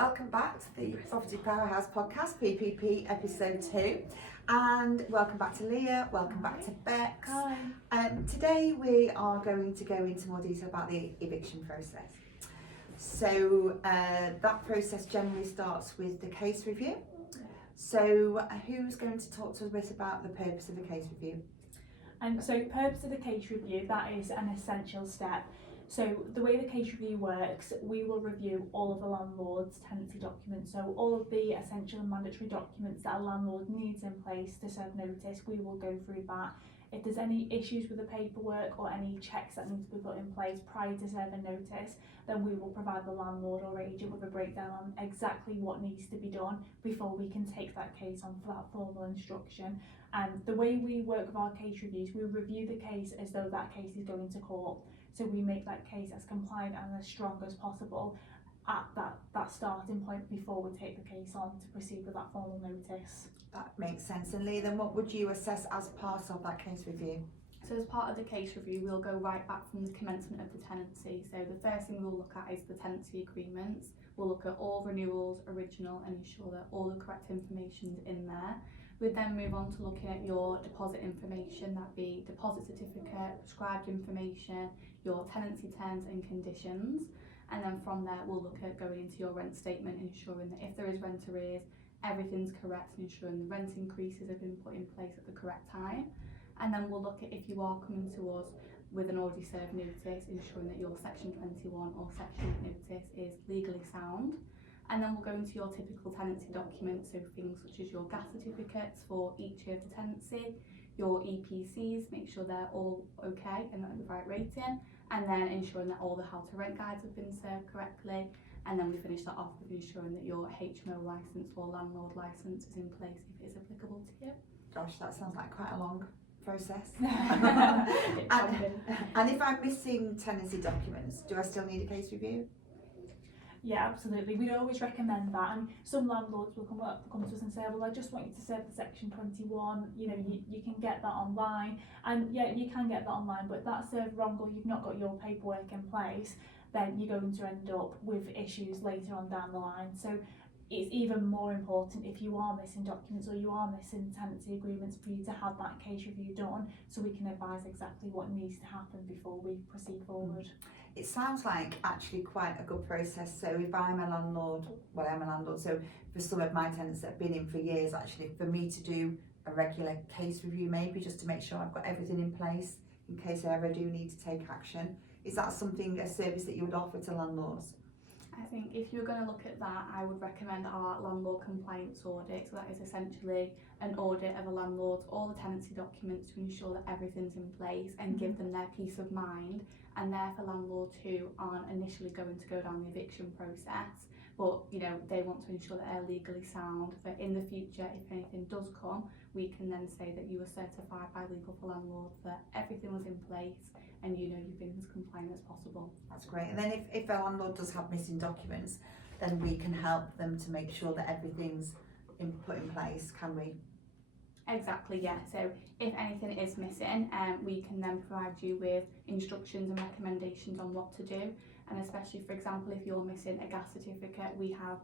welcome back to the Property Powerhouse Podcast, PPP episode 2. And welcome back to Leah, welcome back to Bex. Hi. Today we are going to go into more detail about the eviction process. So that process generally starts with the case review. So who's going to talk to us a bit about the purpose of the case review? So purpose of the case review, that is an essential step. So the way the case review works, we will review all of the landlord's tenancy documents. So all of the essential and mandatory documents that a landlord needs in place to serve notice, we will go through that. If there's any issues with the paperwork or any checks that need to be put in place prior to serving notice, then we will provide the landlord or agent with a breakdown on exactly what needs to be done before we can take that case on for that formal instruction. And the way we work with our case reviews, we review the case as though that case is going to court. So we make that case as compliant and as strong as possible at that starting point before we take the case on to proceed with that formal notice. That makes sense. And Leah, then what would you assess as part of that case review? So as part of the case review, we'll go right back from the commencement of the tenancy. So the first thing we'll look at is the tenancy agreements. We'll look at all renewals, original, and ensure that all the correct information's in there. We'd then move on to looking at your deposit information, that be deposit certificate, prescribed information, your tenancy terms and conditions. And then from there, we'll look at going into your rent statement, ensuring that if there is rent arrears, everything's correct, and ensuring the rent increases have been put in place at the correct time. And then we'll look at if you are coming to us with an already served notice, ensuring that your section 21 or section 8 notice is legally sound. And then we'll go into your typical tenancy documents, so things such as your gas certificates for each year of the tenancy, your EPCs, make sure they're all okay and at the right rating, and then ensuring that all the how to rent guides have been served correctly. And then we finish that off with ensuring that your HMO licence or landlord licence is in place if it's applicable to you. Gosh, that sounds like quite a long process. and And if I'm missing tenancy documents, do I still need a case review? Yeah, absolutely. We'd always recommend that. And some landlords will come to us and say, well, I just want you to serve the section 21, you know, you can get that online. And yeah, you can get that online, but if that's served wrong or you've not got your paperwork in place, then you're going to end up with issues later on down the line. So it's even more important if you are missing documents or you are missing tenancy agreements for you to have that case review done so we can advise exactly what needs to happen before we proceed forward. It sounds like actually quite a good process. So if I'm a landlord, well, I'm a landlord, so for some of my tenants that have been in for years, actually for me to do a regular case review, maybe just to make sure I've got everything in place in case I ever do need to take action. Is that a service that you would offer to landlords? I think if you're going to look at that, I would recommend our landlord compliance audit. So that is essentially an audit of a landlord's all the tenancy documents to ensure that everything's in place and give them their peace of mind. And they're for landlords who aren't initially going to go down the eviction process, but you know they want to ensure that they're legally sound. But in the future, if anything does come, we can then say that you were certified by Legal4Landlords that everything was in place and you know you've been as compliant as possible. That's great. And then if a landlord does have missing documents, then we can help them to make sure that everything's put in place, can we? Exactly, yeah. So if anything is missing, we can then provide you with instructions and recommendations on what to do. And especially, for example, if you're missing a gas certificate, we have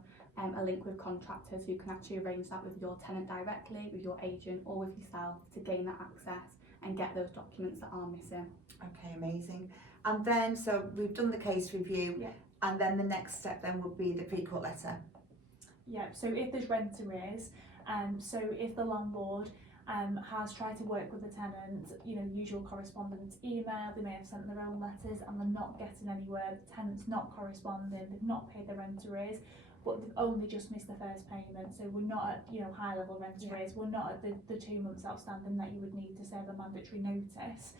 a link with contractors who can actually arrange that with your tenant directly, with your agent or with yourself to gain that access and get those documents that are missing. Okay, amazing. And then, so we've done the case review, yeah. And then the next step then would be the pre-court letter. Yeah, so if there's rent arrears, so if the landlord has tried to work with the tenant, you know, usual correspondence, email, they may have sent their own letters and they're not getting anywhere, the tenant's not corresponding, they've not paid the rent arrears, but they've only just missed the first payment, so we're not at, you know, high level rent arrears, we're not at the 2 months outstanding that you would need to serve a mandatory notice.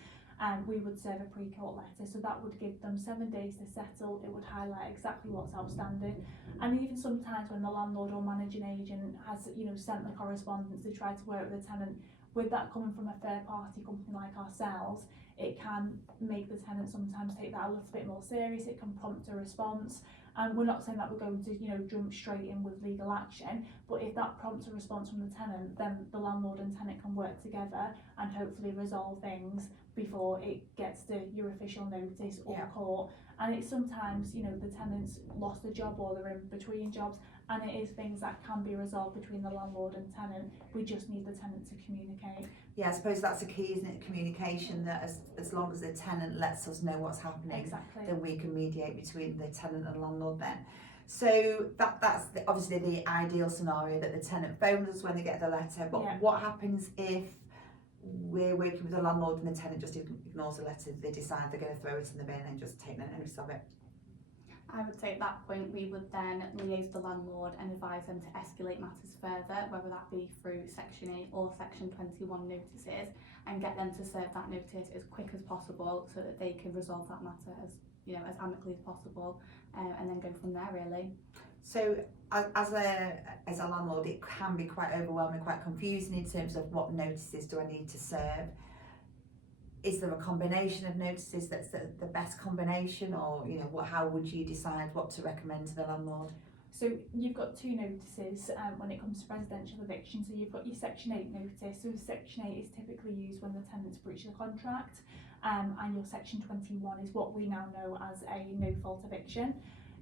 We would serve a pre-court letter, so that would give them 7 days to settle. It would highlight exactly what's outstanding, and even sometimes when the landlord or managing agent has, you know, sent the correspondence, they try to work with the tenant. With that coming from a third-party company like ourselves, it can make the tenant sometimes take that a little bit more serious. It can prompt a response, and we're not saying that we're going to, you know, jump straight in with legal action, but if that prompts a response from the tenant, then the landlord and tenant can work together and hopefully resolve things before it gets to your official notice or Yeah. court. And it's sometimes, you know, the tenant's lost a job or they're in between jobs, and it is things that can be resolved between the landlord and tenant. We just need the tenant to communicate. Yeah, I suppose that's a key, isn't it? Communication, that as long as the tenant lets us know what's happening, Exactly. then we can mediate between the tenant and landlord then. So that's obviously the ideal scenario, that the tenant phones us when they get the letter, but Yeah. what happens if we're working with the landlord and the tenant just ignores the letter? They decide they're going to throw it in the bin and just take no notice of it. I would say at that point we would then liaise with the landlord and advise them to escalate matters further, whether that be through Section 8 or Section 21 notices, and get them to serve that notice as quick as possible so that they can resolve that matter as amicably as possible, and then go from there really. So as a landlord, it can be quite overwhelming, quite confusing in terms of what notices do I need to serve. Is there a combination of notices that's the best combination, or how would you decide what to recommend to the landlord? So you've got two notices when it comes to residential eviction. So you've got your Section 8 notice. So Section 8 is typically used when the tenant's breached the contract, and your Section 21 is what we now know as a no-fault eviction.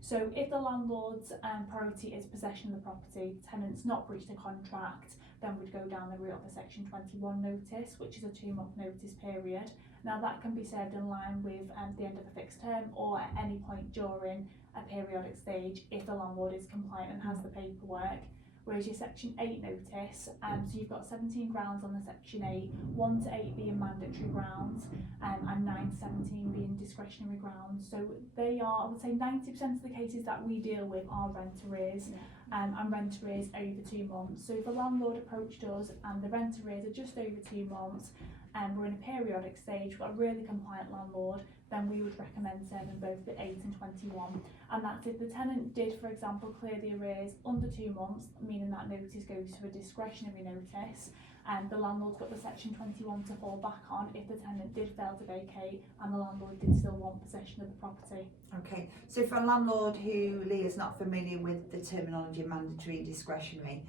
So if the landlord's priority is possession of the property, tenant's not breached the contract, then we'd go down the route of a Section 21 notice, which is a 2-month notice period. Now that can be served in line with the end of the fixed term, or at any point during a periodic stage if the landlord is compliant and has the paperwork. Whereas your Section 8 notice, so you've got 17 grounds on the Section 8, 1 to 8 being mandatory grounds, and 9 to 17 being discretionary grounds. So they are, I would say 90% of the cases that we deal with are rent arrears, and rent arrears over 2 months. So if a landlord approached us and the rent arrears are just over 2 months, and we're in a periodic stage, we've got a really compliant landlord, then we would recommend serving both the 8 and 21. And that's if the tenant did, for example, clear the arrears under 2 months, meaning that notice goes to a discretionary notice, and the landlord's got the Section 21 to fall back on if the tenant did fail to vacate and the landlord did still want possession of the property. Okay, so for a landlord who Leah's not familiar with the terminology mandatory and discretionary,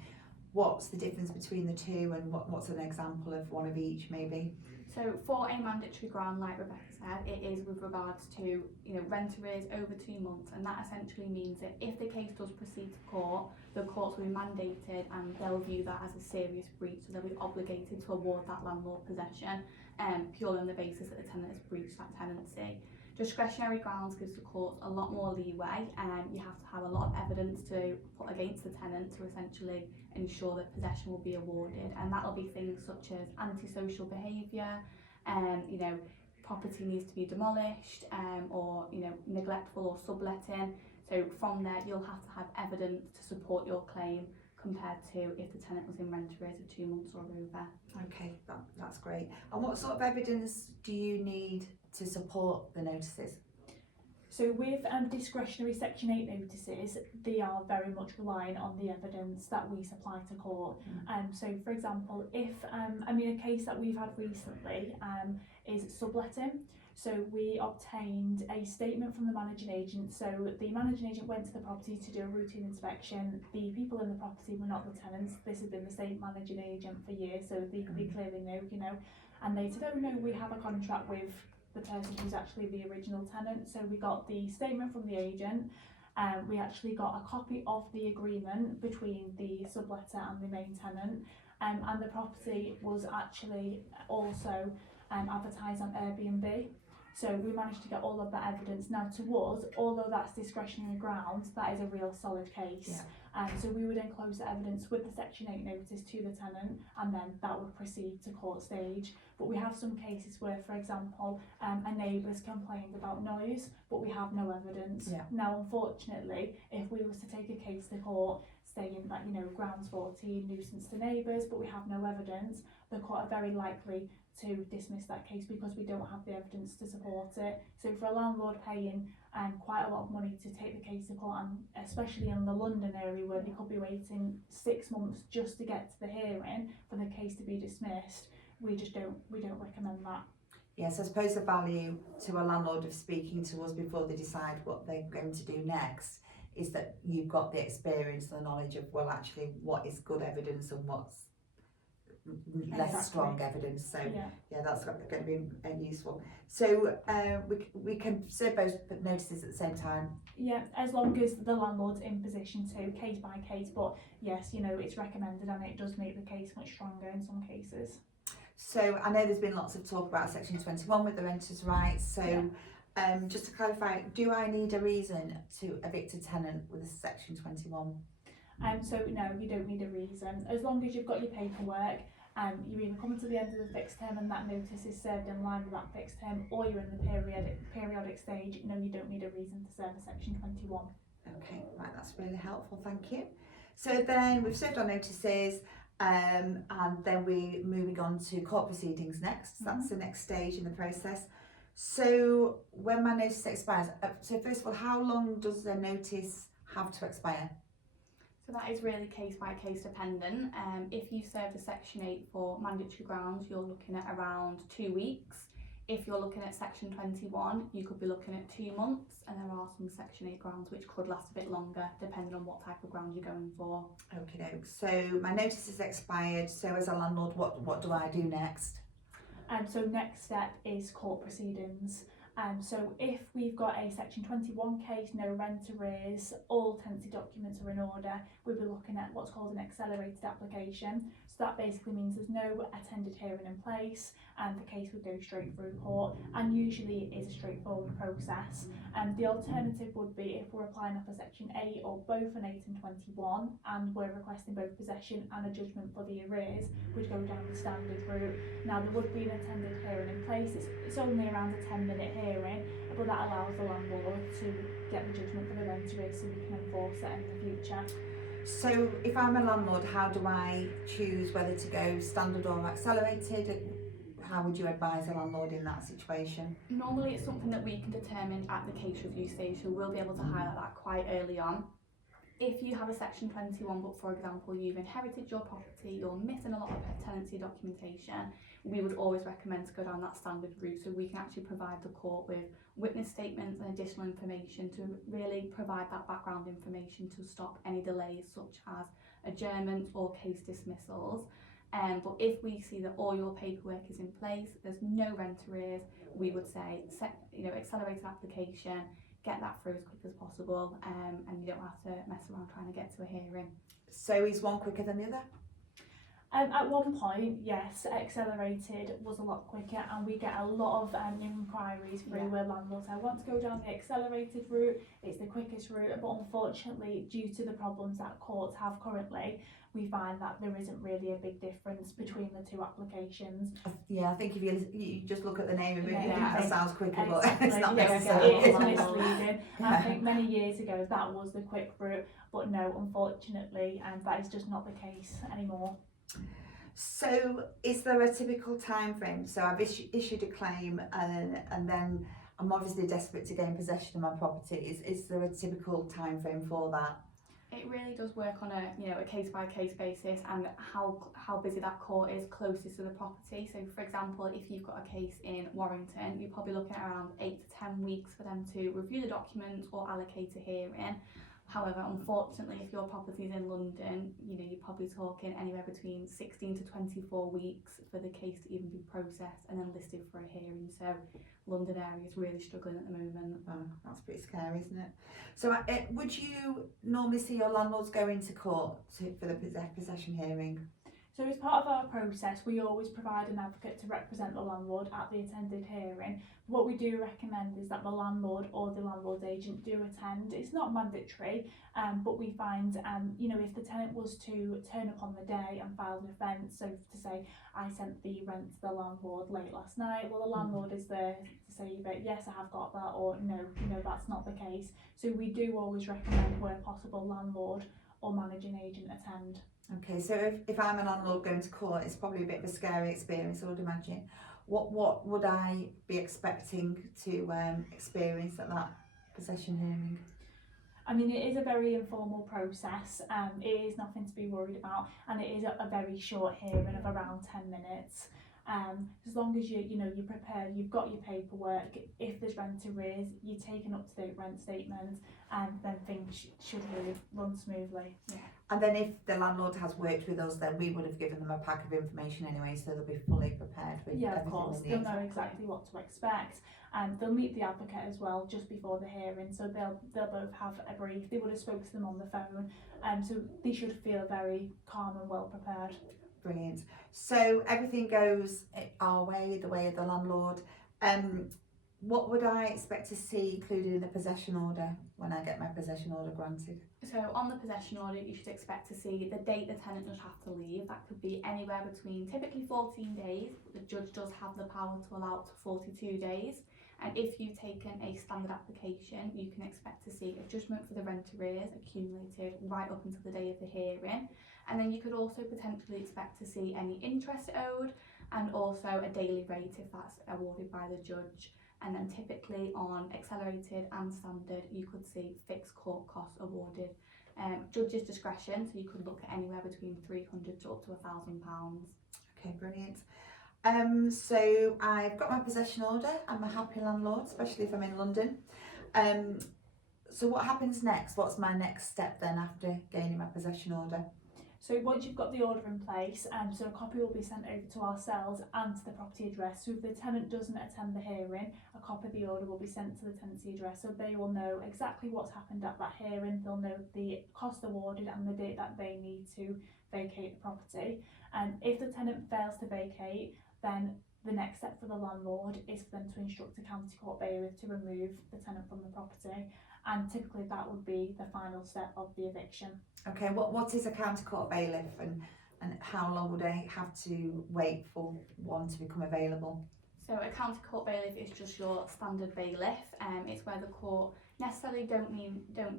what's the difference between the two, and what's an example of one of each maybe? So for a mandatory ground, like Rebecca said, it is with regards to rent arrears over 2 months, and that essentially means that if the case does proceed to court, the courts will be mandated and they'll view that as a serious breach, so they'll be obligated to award that landlord possession, purely on the basis that the tenant has breached that tenancy. Discretionary grounds gives the courts a lot more leeway, and you have to have a lot of evidence to put against the tenant to essentially ensure that possession will be awarded, and that'll be things such as antisocial behaviour, property needs to be demolished, or neglectful or subletting. So from there you'll have to have evidence to support your claim, compared to if the tenant was in rent arrears of 2 months or over. Okay, that's great. And what sort of evidence do you need to support the notices? So with discretionary Section 8 notices, they are very much relying on the evidence that we supply to court. So for example, if, a case that we've had recently is subletting. So we obtained a statement from the managing agent. So the managing agent went to the property to do a routine inspection. The people in the property were not the tenants. This has been the same managing agent for years, so they clearly know, and they said, oh no, we have a contract with the person who's actually the original tenant. So we got the statement from the agent, we actually got a copy of the agreement between the subletter and the main tenant, and the property was actually also advertised on Airbnb. So we managed to get all of that evidence. Now to us, although that's discretionary grounds, that is a real solid case. Yeah. So we would enclose the evidence with the Section 8 notice to the tenant, and then that would proceed to court stage. But we have some cases where, for example, a neighbour's complained about noise, but we have no evidence. Yeah. Now, unfortunately, if we was to take a case to court saying that, grounds 14, nuisance to neighbours, but we have no evidence, the court are very likely to dismiss that case because we don't have the evidence to support it. So for a landlord paying quite a lot of money to take the case to court, and especially in the London area where they could be waiting 6 months just to get to the hearing for the case to be dismissed, we don't recommend that. Yes, I suppose the value to a landlord of speaking to us before they decide what they're going to do next is that you've got the experience and the knowledge of, well, actually, what is good evidence and what's less Exactly. strong evidence. So Yeah. that's going to be useful. So we can serve both notices at the same time. Yeah, as long as the landlord's in position to, case by case. But yes, you know, it's recommended and it does make the case much stronger in some cases. So I know there's been lots of talk about Section 21 with the renters' rights. So just to clarify, do I need a reason to evict a tenant with a Section 21? So no, you don't need a reason. As long as you've got your paperwork, you're either coming to the end of the fixed term and that notice is served in line with that fixed term, or you're in the periodic stage. No, you don't need a reason to serve a Section 21. Okay, right, that's really helpful, thank you. So then we've served our notices, and then we're moving on to court proceedings next. That's the next stage in the process. So when my notice expires, so first of all, how long does the notice have to expire? So that is really case by case dependent. If you served a Section 8 for mandatory grounds, you're looking at around 2 weeks. If you're looking at Section 21, you could be looking at 2 months, and there are some Section 8 grounds which could last a bit longer depending on what type of ground you're going for. Okay, so my notice is expired, so as a landlord, what do I do next? So next step is court proceedings. So if we've got a Section 21 case, no rent arrears, all tenancy documents are in order, we'll be looking at what's called an accelerated application. So that basically means there's no attended hearing in place and the case would go straight through court, and usually it is a straightforward process. The alternative would be if we're applying for Section 8 or both an 8 and 21 and we're requesting both possession and a judgment for the arrears, we'd go down the standard route. Now there would be an attended hearing in place. It's only around a 10-minute hearing, but that allows the landlord to get the judgment for the rent arrears so we can enforce it in the future. So if I'm a landlord, how do I choose whether to go standard or accelerated? How would you advise a landlord in that situation? Normally it's something that we can determine at the case review stage, so we'll be able to highlight that quite early on. If you have a Section 21, but for example you've inherited your property, you're missing a lot of tenancy documentation, we would always recommend to go down that standard route, so we can actually provide the court with witness statements and additional information to really provide that background information to stop any delays such as adjournments or case dismissals. But if we see that all your paperwork is in place, there's no rent arrears, we would say accelerate application, get that through as quick as possible, and you don't have to mess around trying to get to a hearing. So is one quicker than the other? At one point, yes, accelerated was a lot quicker, and we get a lot of inquiries through where landlords say, I want to go down the accelerated route, it's the quickest route, but unfortunately, due to the problems that courts have currently, we find that there isn't really a big difference between the two applications. Yeah, I think if you just look at the name of it, Yeah. it sounds quicker, but Exactly. it's not Yeah, necessarily. it is misleading. I think many years ago that was the quick route, but no, unfortunately, that is just not the case anymore. So is there a typical time frame? So I've issued a claim and then I'm obviously desperate to gain possession of my property. Is there a typical time frame for that? It really does work on a case by case basis, and how busy that court is closest to the property. So for example, if you've got a case in Warrington, you're probably looking at around 8 to 10 weeks for them to review the documents or allocate a hearing. However, unfortunately, if your property is in London, you're probably talking anywhere between 16 to 24 weeks for the case to even be processed and then listed for a hearing. So London area is really struggling at the moment. Oh, that's pretty scary, isn't it? So would you normally see your landlords go into court for the possession hearing? So as part of our process, we always provide an advocate to represent the landlord at the attended hearing. What we do recommend is that the landlord or the landlord's agent do attend. It's not mandatory, but we find, if the tenant was to turn up on the day and file an offence, so to say, I sent the rent to the landlord late last night, well, the landlord is there to say that, yes, I have got that, or no, that's not the case. So we do always recommend, where possible, landlord or managing agent attend. Okay, so if I'm a landlord going to court, it's probably a bit of a scary experience, I would imagine. What would I be expecting to experience at that possession hearing? I mean, it is a very informal process. It is nothing to be worried about, and it is a very short hearing of around 10 minutes. As long as you're prepared, you've got your paperwork. If there's rent arrears, you take an up-to-date rent statement, and then things should really run smoothly. Yeah. And then if the landlord has worked with us, then we would have given them a pack of information anyway, so they'll be fully prepared with Yeah, of everything course, they they'll need. know exactly what to expect. They'll meet the advocate as well just before the hearing, so they'll both have a brief. They would have spoken to them on the phone, so they should feel very calm and well prepared. Brilliant. So everything goes our way, the way of the landlord. What would I expect to see included in the possession order when I get my possession order granted? So on the possession order, you should expect to see the date the tenant does have to leave. That could be anywhere between typically 14 days, but the judge does have the power to allow up to 42 days. And if you've taken a standard application, you can expect to see a judgment for the rent arrears accumulated right up until the day of the hearing. And then you could also potentially expect to see any interest owed, and also a daily rate if that's awarded by the judge. And then typically on accelerated and standard, you could see fixed court costs awarded. Judge's discretion, so you could look at anywhere between £300 to up to £1,000. Okay, brilliant. So I've got my possession order. I'm a happy landlord, especially if I'm in London. So what happens next? What's my next step then after gaining my possession order? So once you've got the order in place, so a copy will be sent over to ourselves and to the property address. So if the tenant doesn't attend the hearing, a copy of the order will be sent to the tenancy address, so they will know exactly what's happened at that hearing. They'll know the cost awarded and the date that they need to vacate the property. And if the tenant fails to vacate, then the next step for the landlord is for them to instruct a county court bailiff to remove the tenant from the property, and typically that would be the final step of the eviction. Okay, what is a county court bailiff, and how long would I have to wait for one to become available? So a county court bailiff is just your standard bailiff. It's where the court necessarily don't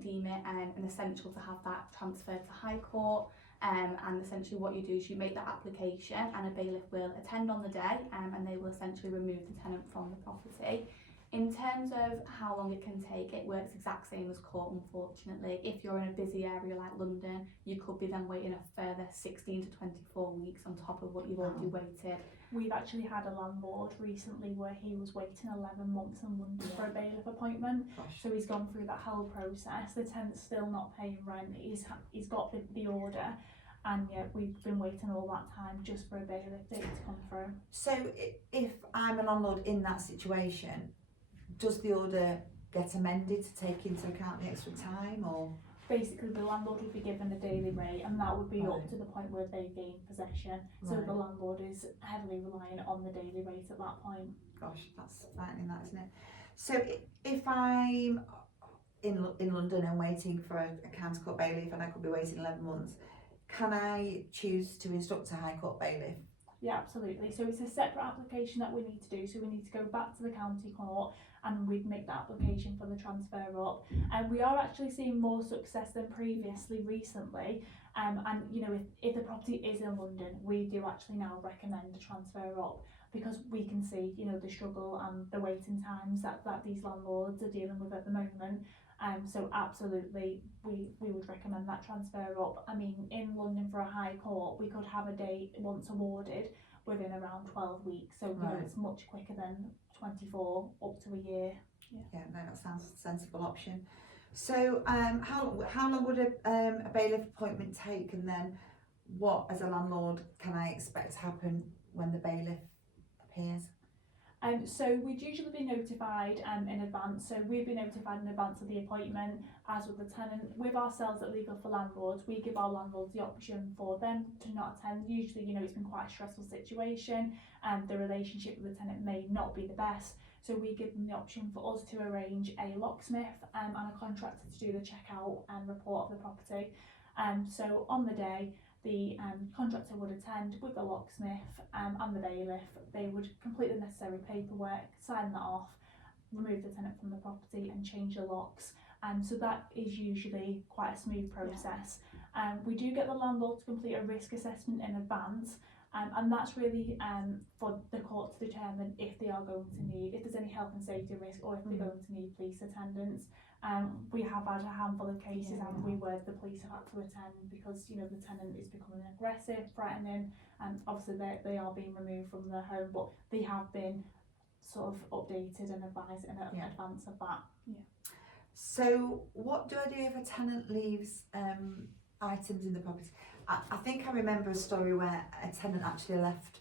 deem it an essential to have that transferred to High Court. And essentially what you do is you make that application, and a bailiff will attend on the day, and they will essentially remove the tenant from the property. In terms of how long it can take, it works exact same as court, unfortunately. If you're in a busy area like London, you could be then waiting a further 16 to 24 weeks on top of what you've already waited. We've actually had a landlord recently where he was waiting 11 months in London for a bailiff appointment. Gosh. So he's gone through that whole process. The tenant's still not paying rent. He's got the order, and yet we've been waiting all that time just for a bailiff date to come through. So if I'm a landlord in that situation, does the order get amended to take into account the extra time, or? Basically, the landlord would be given a daily rate, and that would be Right. up to the point where they gain possession. So Right. the landlord is heavily reliant on the daily rate at that point. Gosh, that's frightening, that, isn't it? So if I'm in London and waiting for a county court bailiff, and I could be waiting 11 months, can I choose to instruct a High Court bailiff? Yeah, absolutely. So it's a separate application that we need to do. So we need to go back to the county court and we'd make the application for the transfer up. And we are actually seeing more success than previously recently. And you know, if the property is in London, we do actually now recommend a transfer up, because we can see, you know, the struggle and the waiting times that these landlords are dealing with at the moment. So absolutely, we would recommend that transfer up. I mean, in London for a High Court, we could have a date once awarded within around 12 weeks. So, you know, Right. it's much quicker than 24 up to a year. Yeah, no, that sounds a sensible option. So how long would a bailiff appointment take, and then what, as a landlord, can I expect to happen when the bailiff appears? So we'd usually be notified in advance. So we'd be notified in advance of the appointment, as with the tenant. With ourselves at Legal for Landlords, we give our landlords the option for them to not attend. Usually, you know, it's been quite a stressful situation, and the relationship with the tenant may not be the best. So we give them the option for us to arrange a locksmith and a contractor to do the checkout and report of the property. So on the day, the contractor would attend with the locksmith and the bailiff. They would complete the necessary paperwork, sign that off, remove the tenant from the property and change the locks. So that is usually quite a smooth process. We do get the landlord to complete a risk assessment in advance, and that's really for the court to determine if they are going to need, if there's any health and safety risk, or if they're going to need police attendance. We have had a handful of cases Yeah, and we where the police have had to attend because, you know, the tenant is becoming aggressive, threatening, and obviously they are being removed from their home, but they have been sort of updated and advised in advance of that. So what do I do if a tenant leaves items in the property? I think I remember a story where a tenant actually left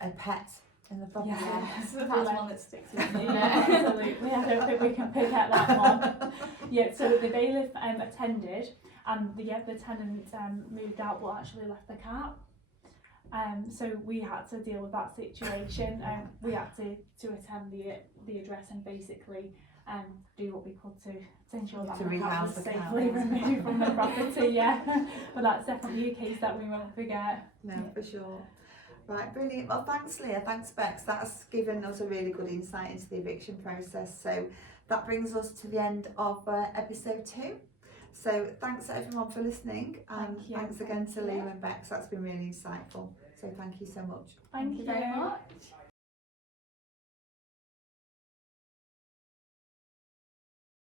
a pet in the property. Yes, that's one that sticks with me. Yeah, absolutely. I don't think we can pick out that one. Yeah, so the bailiff attended, and the tenant moved out but actually left the cat. So we had to deal with that situation. We had to attend the address and basically do what we could to ensure that To the cat rehouse was the cat. safely removed from the property. Yeah, but that's definitely a case that we won't forget. No, for sure. Right, brilliant. Well, thanks Leah, thanks Bex. That's given us a really good insight into the eviction process. So that brings us to the end of episode 2. So thanks everyone for listening, and Thank you. thanks again to Thank you. Leah and Bex. That's been really insightful. So thank you so much. Thank you very much.